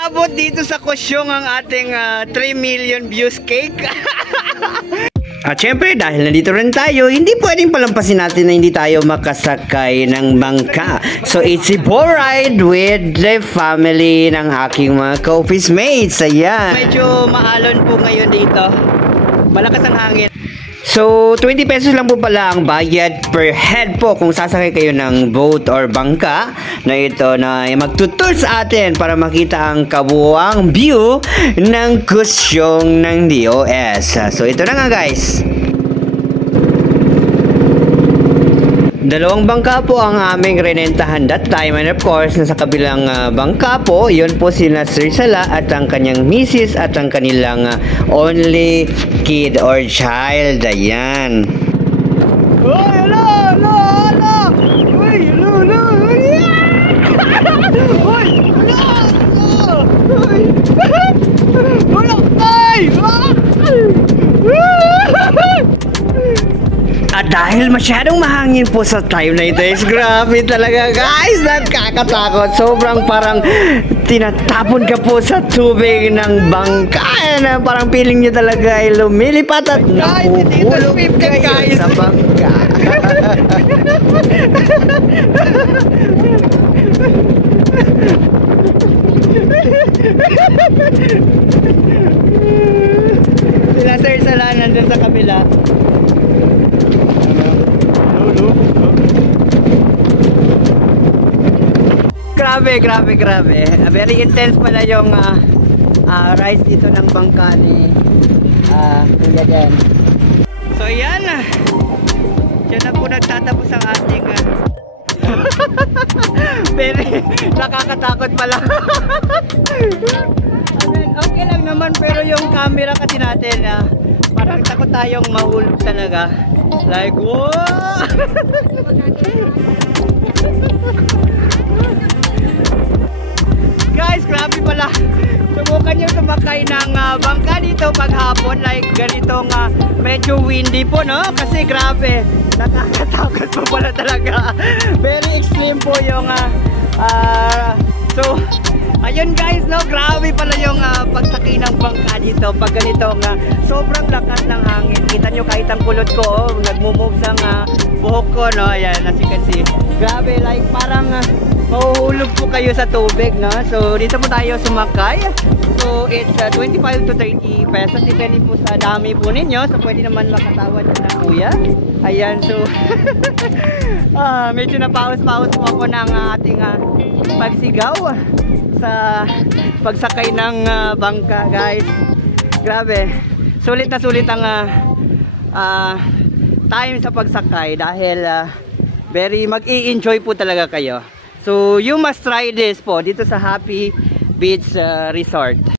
Abot dito sa Kusyong ang ating 3 million views cake. At syempre dahil nandito rin tayo, hindi pwedeng palampasin natin na hindi tayo makasakay ng bangka. So it's a boat ride with the family ng aking mga co-office mates. Ayan. Medyo maalon po ngayon dito. Malakas ang hangin. So 20 pesos lang po pala ang bayad per head po kung sasakay kayo ng boat or bangka na ito na magtutur sa atin para makita ang kabuuang view ng Kusyong ng DOS. So ito na nga guys. Dalawang bangka po ang aming renentahan that time, and of course nasa kabilang bangka po, yun po sila Sir Sala at ang kanyang misis at ang kanilang only kid or child. Ayan. Uy, ala, ala, ala. Uy, ala, ala. Uy, ala, ala. Uy. Wala, ay. At dahil masyadong mahangin po sa time na ito, is grabe talaga guys, nakakatakot. Sobrang parang tinatapon ka po sa tubig ng bangka na parang feeling nyo talaga ay lumilipat at nakuhulog kayo sa bangka. Sila Sir Sala nandun sa kabila. Grabe. Very intense pala yung rides dito ng bangka ni Kuya Den. So yan. Diyan na po nagtatapos ang ating very nakakatakot pala. Okay lang naman pero yung camera kasi natin parang takot tayong mahulog talaga. Like wow. Guys, grabe pala. Subukan nyo sumakay ng bangka dito paghapon. Like ganitong medyo windy po, no? Kasi grabe, nakakatakot po pala talaga. Very extreme po yung so, ayun guys, no? Grabe pala yung pagsakay ng bangka dito. Pag ganitong sobrang lakas ng hangin. Kita nyo kahit ang kulot ko, nagmo-move ng buhok ko, no? Ayan, as you can see. Grabe, like parang mahuhulog po kayo sa tubig, no? So, dito po tayo sumakay. So, it's 25 to 30 pesos. Depende po sa dami po ninyo. So, pwede naman makatawad na kuya. Ayan, so, medyo napaus-paus po ako ng ating pagsigaw sa pagsakay ng bangka, guys. Grabe. Sulit na sulit ang time sa pagsakay dahil very mag-i-enjoy po talaga kayo. So, you must try this po dito sa Happy Beach Resort.